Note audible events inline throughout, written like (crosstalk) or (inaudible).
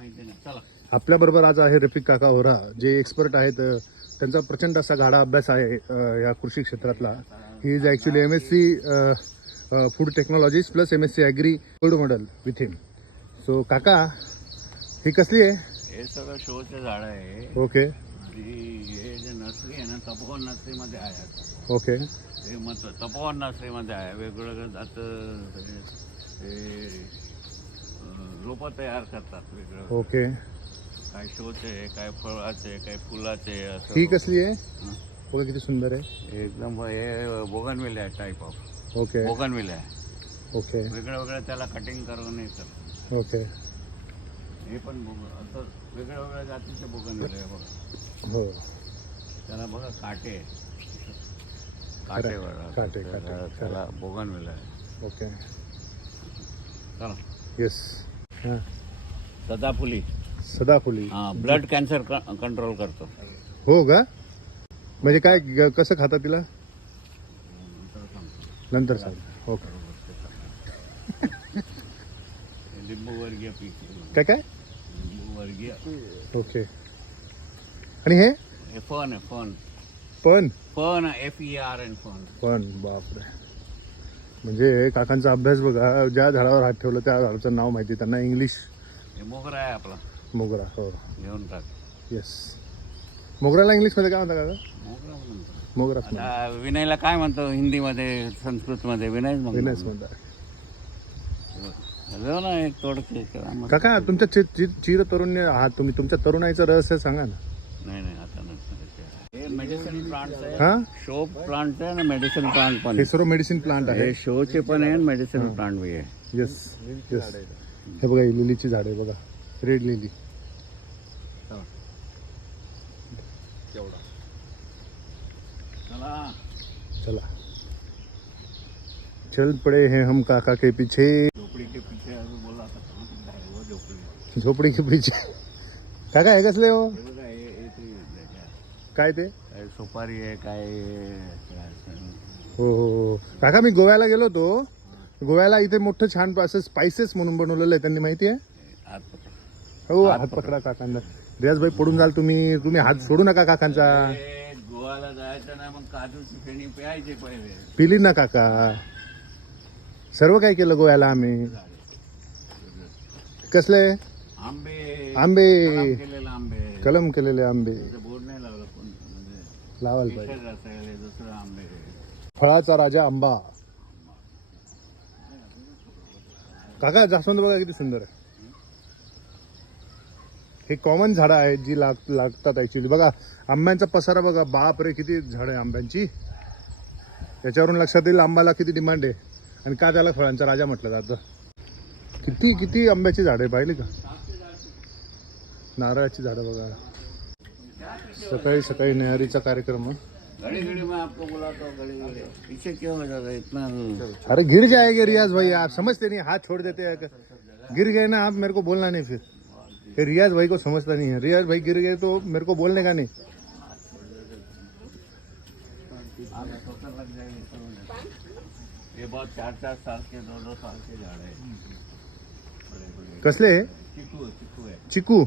चला. आपल्याबरोबर आज आहे रफिक काका होरा जे एक्सपर्ट आहेत त्यांचा प्रचंड असा गाढा अभ्यास आहे या कृषी क्षेत्रातला. He is actually M S C food technologies plus M S C agri gold model with him so काका ही कसली आहे? हे सगळं शोचे झाड आहे. ओके हे जे नर्सरी आहे ना तपोवन नर्सरीमध्ये आहे ओके हे मत तपोवन नर्सरीमध्ये आहे. वेगवेगळं जातं रोपं तयार करतात वेगळं. ओके. काय शोचे काय फळाचे काय फुलाचे असं ही कसली आहे. बघा किती सुंदर आहे. एकदम हे बोगनविल आहे टाईप ऑफ ओके. बोगनविल आहे. ओके. वेगळं वेगळं त्याला कटिंग करून येतं ओके. हे पण बोग असं वेगळ्या वेगळ्या जातीचे बोगनविल आहे बघा. हो. त्याला बघा काटे काटे बघा काटे, त्याला- काटे. त्याला बोगनविल आहे. ओके. चला. येस सदाफुली. सदाफुली. हा ब्लड कॅन्सर कंट्रोल करतो. हो का? म्हणजे काय ग- कसं खाता तिला? नंतर सांग ओके. लिंबूवर्गीय पीक आहे. काय काय? लिंबूवर्गीय ओके. आणि हे? हे फन आहे फन पण. Fun F E R N fun पण बापरे. म्हणजे काकांचा अभ्यास बघा ज्या झाडावर हात ठेवलं त्या झाडाचं नाव माहिती त्यांना इंग्लिश. हे मोगरा आहे आपला. मोगरा हो. घेऊन टाक. येस मोगराला इंग्लिशमध्ये काय म्हणता काका? मोगरा आता विनयला काय म्हणतो हिंदीमध्ये संस्कृतमध्ये? विनयच विनयच म्हणतो. म्हणता जाऊ ना एक. काका तुमच्या चिर तरुण आहात तुम्ही. तुमच्या तरुणाईचं रहस्य सांगा ना. नाही नाही. हे मेडिसिन प्लांट हा शो प्लांट आहे मेडिसिन प्लांट पण हे सर्व मेडिसिन प्लांट आहे हे। शोचे पण आहे मेडिसिन प्लांट बी आहे येस येस हे बघा ही लिलीची झाड आहे बघा. रेड लिली चला। चला. चल पड़े हैं हम काका के पीछे। झोपडी के पीछे अजून बोला आता कोणतं आहे हो झोपडी झोपडी के पीछे। काका हे कसले हो? हे बघा, हे- हे ते काय ते? काय सुपारी आहे काय. हो हो हो काका मी गोव्याला गेलो होतो. गोव्याला इथे मोठं छान असं स्पायसेस म्हणून बनवलेलं आहे त्यांनी माहिती आहे? हे हात पकडा. काकांना. रियाजभाई पडून जाल तुम्ही. तुम्ही हात सोडू नका काकांचा. गोव्याला जायचं ना मग काजूची फेणी प्यायचे पहिले. पिली ना काका. सर्व काय केलं गोव्याला आम्ही? कसले? आंबे. आंबे. खराब केलेले आंबे. कलम केलेले आंबे त्याचं बोर्ड नाही लावलं कोण म्हणजे लावायला पाहिजे. दुसरं आंबे? फळाचा राजा आंबा. काका जास्वंद बघा किती सुंदर आहे. हे कॉमन झाडं आहेत जी लाग लागतात ऍक्च्युली बघा आंब्यांचा पसारा बघा. बाप रे किती झाड आहे आंब्यांची. त्याच्यावरून लक्षात येईल आंबाला किती डिमांड आहे. आणि का त्याला फळांचा राजा म्हटलं जातं. किती किती आंब्याची झाडं आहे पाहिली का? नारळाची झाडं बघा. सकाळी सकाळी न्याहारीचा कार्यक्रम घड़ी घड़ी मैं आपको बुलाता हूँ घड़ी घड़ी पीछे क्यों हो जाता है. इतना अरे गिर जाएँगे रियाज भाई आप समझते नहीं हाथ छोड़ देते हैं। गिर गए ना आप मेरे को बोलना नहीं फिर। रियाज भाई को समझता नहीं है। रियाज भाई गिर गए तो मेरे को बोलने का नहीं। ये बहुत चार चार साल के दो दो साल के है बड़े बड़े कसले? है चिकू चिकू?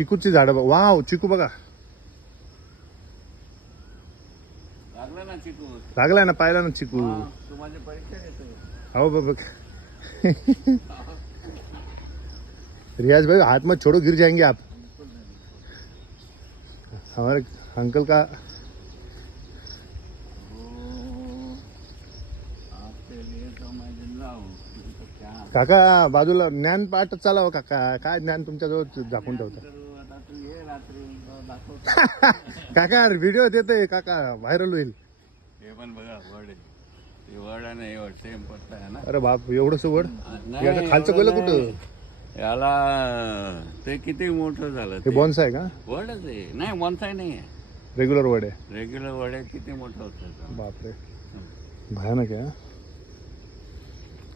चिकूची झाडं बघ. वाव चिकू बघा. लागला ना चिकू? लागलाय ना पाहिला ना चिकू. हाँ, तू माझी परीक्षा घेतो बाबा रियाज भाई हाथ मत छोड़ो गिर जाएंगे आप. हमारे अंकल का हूँ। काका बाजूला ज्ञान पाठ चालाव काका काय ज्ञान तुमच्याजवळ झाकून ठेवता करू आता तू ये रात्री दाखवतो (laughs) काका व्हिडिओ देतोय. काका व्हायरल होईल. हे पण बघा वड आहे. हे वड आणि हे वड सेम पत्ता आहे ना? अरे बाप एवढं वड नाही, याचं खालचं एवढं गेलं नाही. कुठं? याला ते किती मोठं झालं हे ते? बॉन्स आहे का? वडच आहे. नाही वनसाई नाही आहे. रेग्युलर वड आहे. रेग्युलर वड आहे किती मोठं होतं बापरे. भयानक आहे हा.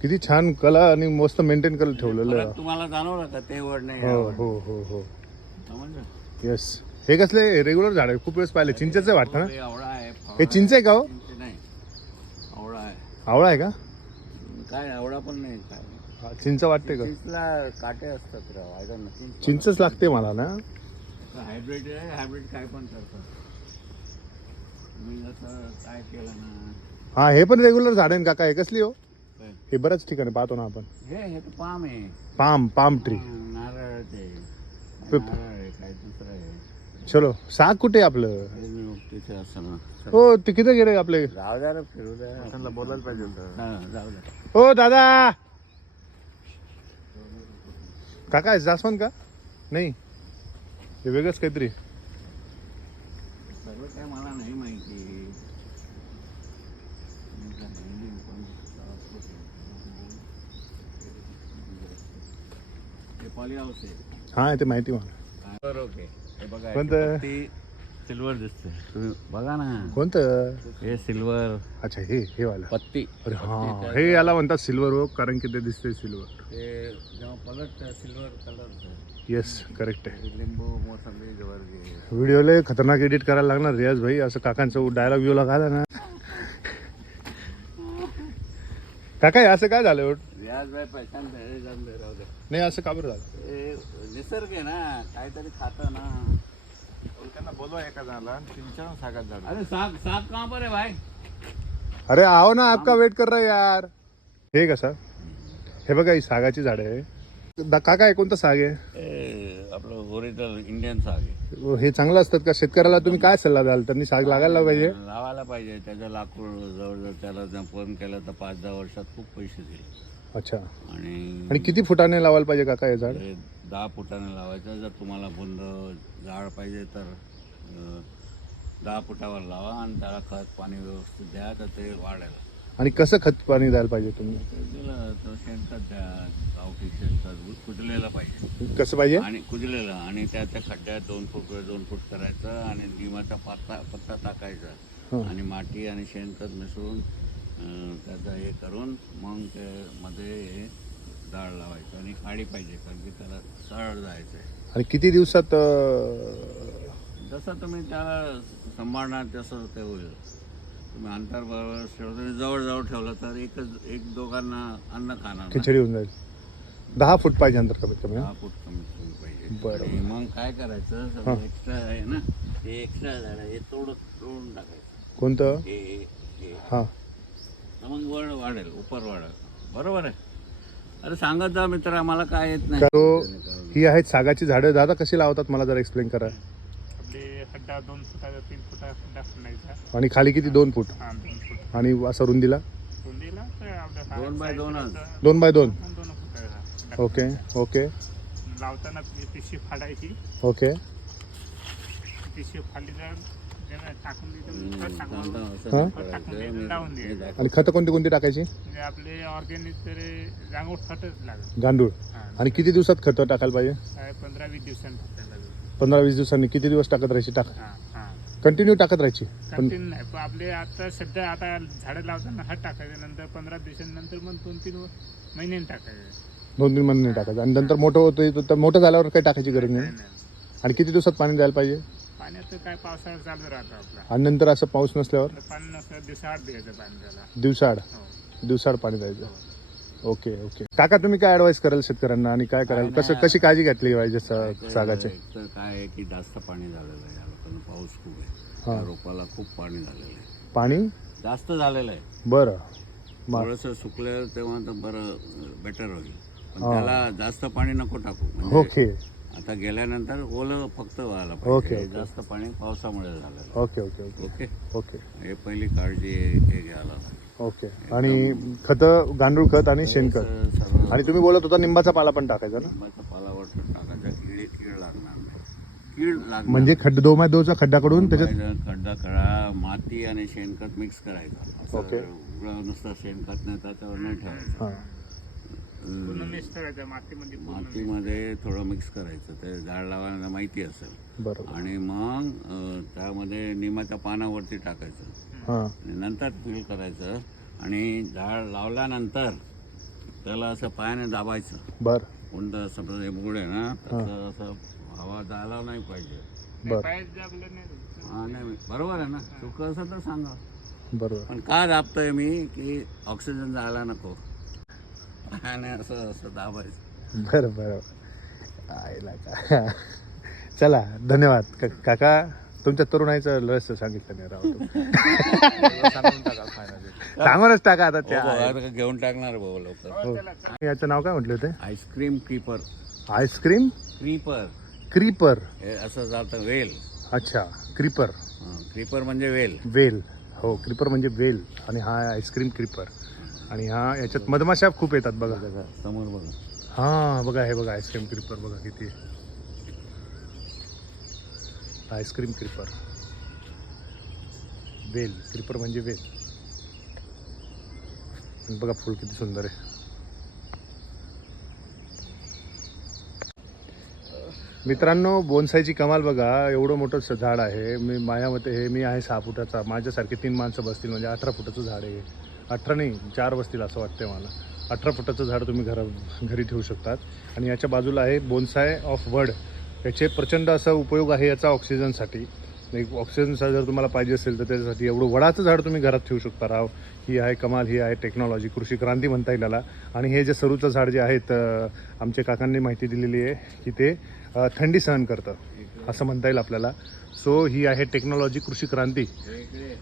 किती छान कला आणि मस्त मेंटेन करून ठेवलेलं आहे. तुम्हाला जाणवलं का? ते वड नाही हो हो हो हो. समजलं? येस हे कसले रेग्युलर झाड आहे खूप वेळेस पाहिले. चिंचेचं आहे वाटतं ना? आहे हे चिंच आहे का हो? चिंच आवळा आहे. का? काय आवडा पण नाही काय हा, चिंच वाटते का? चिंचला काटे असतात राव आय डोंट नो चिंचच लागते मला ना. हायब्रिड आहे हायब्रिड काय पण करतात. मी जसं काय केलं ना. हा हे पण रेग्युलर झाड आहे ना काका. हे कसली हो? काय? हे बऱ्याच ठिकाणी पाहतो ना आपण. हे हे तर पाम आहे. पाम पाम ट्री हा, नारळ आहे काय दुसरं आहे. चलो साग कुठे आहे आपलं? हे हो ते किती गेले आपले. जाऊ द्या रे, फिरू द्या बोलायला पाहिजे हा, द्या हो दादा! काका आहे जास्वंत का? नाही. हे वेगळंच काहीतरी. सर्व काय मला नाही माहिती. हे हा ते माहिती मला. बरं ओके कोणतं? ती सिल्वर दिसते. तुम्ही बघा ना. कोणतं? हे सिल्वर अच्छा हे हे वाला. पत्ती अरे हा हे याला म्हणतात सिल्वर हो कारण की ते दिसते सिल्वर ते जेव्हा पलट सिल्वर कलर येस करेक्ट आहे. लिंबू मोसंबी जवळ व्हिडिओला खतरनाक एडिट करायला लागणार रियाज भाई. असं काकांचं डायलॉग व्यू घाला ना. काका असं काय झालं? हो? बाय पैशान जाऊन नाही असं का बरं झालं? हे निसर्ग आहे ना काहीतरी खातं ना. त्यांना बोलवा एका जणाला अरे साग साग कहाँ पर है भाई? अरे आओ ना आपका वेट कर रहा है यार. हे कसं हे बघा ही सागाची झाड आहे. दा- काका हे कोणतं साग आहे? ए, आपलं ओरिजिनल इंडियन साग आहे. हे चांगलं असतात का? शेतकऱ्याला तुम्ही काय सल्ला द्याल? त्यांनी साग लागायला पाहिजे. लावायला पाहिजे. त्याचं लाकूड जवळजवळ त्याला जपन केलं तर पाच दहा वर्षात खूप पैसे देईल. अच्छा. आणि आणि किती फुटाने लावायला पाहिजे काका हे झाड? हे दहा फुटाने लावायचं. जर तुम्हाला बुंद झाड पाहिजे तर अं, दहा फुटावर लावा आणि त्याला खत पाणी व्यवस्थित द्या तर ते वाढेल. आणि कसं खत पाणी द्यायला पाहिजे तुम्ही? दिलं तर शेणखत द्या गावठी शेणखत कुजलेलं पाहिजे. कसं पाहिजे? आणि कुजलेलं आणि त्या त्या खड्ड्यात दोन फूट दोन फूट करायचं आणि लिंबाचा पत्ता पत्ता टाकायचा. हं. आणि माती आणि शेणखत मिसळून त्याचं हे करून मग ते मध्ये हे झाड लावायचं आणि काळी पाहिजे कारण की त्याला सरळ जायचं आहे आणि किती दिवसात जसं तुम्ही त्याला सांभाळणार तसं ते होईल. तुम्ही अंतर बरोबर ठेवलं जवळ जवळ ठेवलं तर एकच एक दोघांना अन्न खाणार. खिचडी होऊन जाईल. दहा फूट पाहिजे अंतर कमीत कमी दहा फूट कमीत कमी पाहिजे. आणि मग काय करायचं हां. एक्स्ट्रा आहे ना हे एक्स्ट्रा झाड हे तोड तोडून टाकायचं. कोणतं? हे हे- हे. हा. तर मग वड वाढेल उपर वाढेल. बरोबर आहे. अरे सांगत जा मित्र आम्हाला काय येत नाही. तो ही आहेत सागाची झाडं. दादा कशी लावतात मला जरा एक्सप्लेन करा. आपले खड्डा दोन फुटाचा तीन फुटा खड्डा खणायचा. आणि खाली किती? दोन फूट. हा दोन फूट. आणि असं रुंदीला? रुंदीला तर आपल्या हा दोन बाय दोनच. दोन बाय दोन. दोन फुटाचा खड्डा. Okay okay. लावताना पिशवी फाडायची. ओके. पिशवी फाडली तर हां? आणि खतं कोणती कोणती टाकायची? म्हणजे आपले ऑर्गॅनिक तर खतच लागत गांडूळ. हा. आणि किती दिवसात खतं टाकायला पाहिजे? काय पंधरा वीस दिवसांनी पंधरा वीस दिवसांनी किती दिवस टाकत राहायची? टाक. हा हा. कंटिन्यू टाकत राहायची. पण कंटिन्यू नाही. पण आपले आता सध्या आता झाडं लावताना हात टाकायचं नंतर पंधरा दिवसांनंतर मग दोन तीन महिन्यांनी टाकायचं. दोन तीन महिने टाकायचं. आणि नंतर मोठं होतं तर मोठं झाल्यावर काही टाकायची गरज नाही. आणि किती दिवसात पाणी द्यायला पाहिजे? पाण्याचं काय पावसाळा चालू राहतं आपला. आणि नंतर असं पाऊस नसल्यावर? तर पाणी दिवसाआड द्यायचं पाणी त्याला दिवसाआड? हो. दिवसाआड पाणी द्यायचं. Okay okay. काका तुम्ही काय ऍडवाइस कराल शेतकऱ्यांना आणि काय कराल? काय कसं नाही. कशी काळजी घेतली पाहिजे सा- सागाचे? एक तर काय आहे की जास्त पाणी झालेलं आहे. या लोकांना पाऊस खूप आहे. हा. त्या रोपाला खूप पाणी झालेलं आहे. पाणी? जास्त झालेलं आहे. बरं. मा- थोडस सुकलं तेव्हा तर बरं बेटर होईल. पण हा. त्याला जास्त पाणी नको टाकू. म्हणजे ओके. आता गेल्यानंतर ओलं फक्त व्हायला ओके, पाहिजे. ओके. जास्त पाणी पावसामुळे आहे. Okay okay okay. Okay? Okay. हे पहिली काळजी हे घ्यायला लागेल. ओके. आणि खतं गांडूळ खत आणि शेणखत सर्व आणि तुम्ही बोलत होता निंबाचा पाला पण टाकायचा ना? लिंबाच्या पालावर टाकायचा. किडी कीड लागणार नाही. कीड लागणार म्हणजे खड्डा दो माय दोचा खड्डा कडून त्याच्यात खड्डा करा माती आणि शेणखत मिक्स करायचं. असं ओके. उघडं नुसतं शेणखत नाही त्याच्यावर नाही ठेवायचं. हा. पूर्ण अं, मिक्स करायचं मातीमध्ये पूर्ण mix. मातीमध्ये थोडं मिक्स करायचं ते झाड लावायला माहिती असेल. बरोबर. आणि मग अं, त्यामध्ये निमाच्या पानावरती टाकायचं. हा. आणि नंतर फिल करायचं. आणि झाड लावल्यानंतर त्याला असं पायाने दाबायचं. बर. उंड समजा हे मुळ आहे ना त्याचं असं हवा जायला नाही पाहिजे. नाही, बर. पायात दाबलं नाही. हा नाही बरोबर आहे ना? चुकं असं तर सांगा. बरोबर. पण का दाबतोय मी? की ऑक्सिजन जायला नको. आणि असं असं दाबायचं. बरं बरं. आईला का? चला धन्यवाद. क- काका तुमच्या तरुणाईचं रहस्य सांगितलं नाही राव तुम्ही. (laughs) सांगूनच टाका आता हो त्या भाऊ, आता घेऊन टाकणार भाऊ लवकर. हो. याचं नाव काय म्हटलं होते? Ice cream creeper. Ice cream? Creeper. Creeper. हे असं जातं वेल. अच्छा क्रीपर. क्रीपर म्हणजे वेल. वेल. हो क्रीपर म्हणजे वेल. आणि हा आईस्क्रीम क्रीपर. आणि हा याच्यात मधमाशा खूप येतात बघा. बघा, समोर बघा. हा बघा हे बघा आईस्क्रीम क्रीपर बघा किती आईस्क्रीम क्रीपर वेल क्रीपर म्हणजे वेल आणि बघा फुल किती सुंदर आहे. मित्रांनो बोनसायची कमाल बघा. एवढं मोठं झाड आहे. मी माझ्या मते हे मी आहे सहा फुटाचा. माझ्यासारखे तीन माणसं बसतील म्हणजे अठरा फुटाचं झाड आहे. अठरा नाही चार बसतील असं वाटतंय मला. अठरा फुटाचं झाड तुम्ही घरा घरी ठेवू शकतात. आणि याच्या बाजूला आहे बोनसाय ऑफ वड. याचे प्रचंड असा उपयोग आहे याचा ऑक्सिजनसाठी. एक ऑक्सिजनचा जर तुम्हाला पाहिजे असेल तर त्याच्यासाठी एवढं वडाचं झाड तुम्ही घरात ठेवू शकता राव. ही आहे कमाल ही आहे टेक्नॉलॉजी कृषी क्रांती म्हणता येईल याला. आणि हे जे सरूचं झाड जे आहेत आमच्या काकांनी माहिती दिलेली आहे की ते थंडी सहन करतं असं म्हणता येईल आपल्याला. सो ही आहे टेक्नॉलॉजी कृषी क्रांती.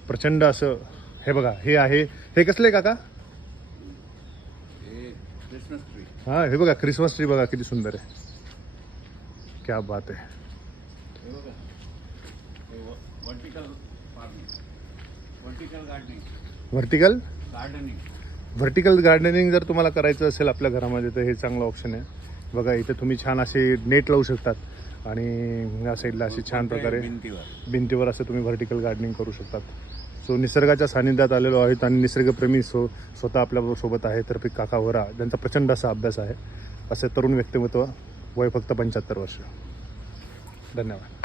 प्रचंड असं हे बघा हे आहे. हे कसले काका? हे क्रिसमस ट्री हां हे बघा क्रिसमस ट्री बघा किती सुंदर आहे. क्या बात आहे. बघा. Vertical farming vertical gardening vertical gardening vertical gardening जर तुम्हाला करायचं असेल आपल्या घरामध्ये तर हे चांगलं ऑप्शन आहे. बघा इथे तुम्ही छान असे नेट लावू शकतात. आणि या साईडला अशी छान प्रकारे भिंतीवर. असं तुम्ही व्हर्टिकल गार्डनिंग करू शकतात. सो निसर्गाच्या सानिध्यात आलेलो आहेत आणि निसर्गप्रेमी सो स्वतः आपल्यासोबत आहे तर पिक काका वरा ज्यांचा प्रचंड असा अभ्यास आहे असे तरुण व्यक्तिमत्व वय फक्त पंच्याहत्तर वर्ष. धन्यवाद.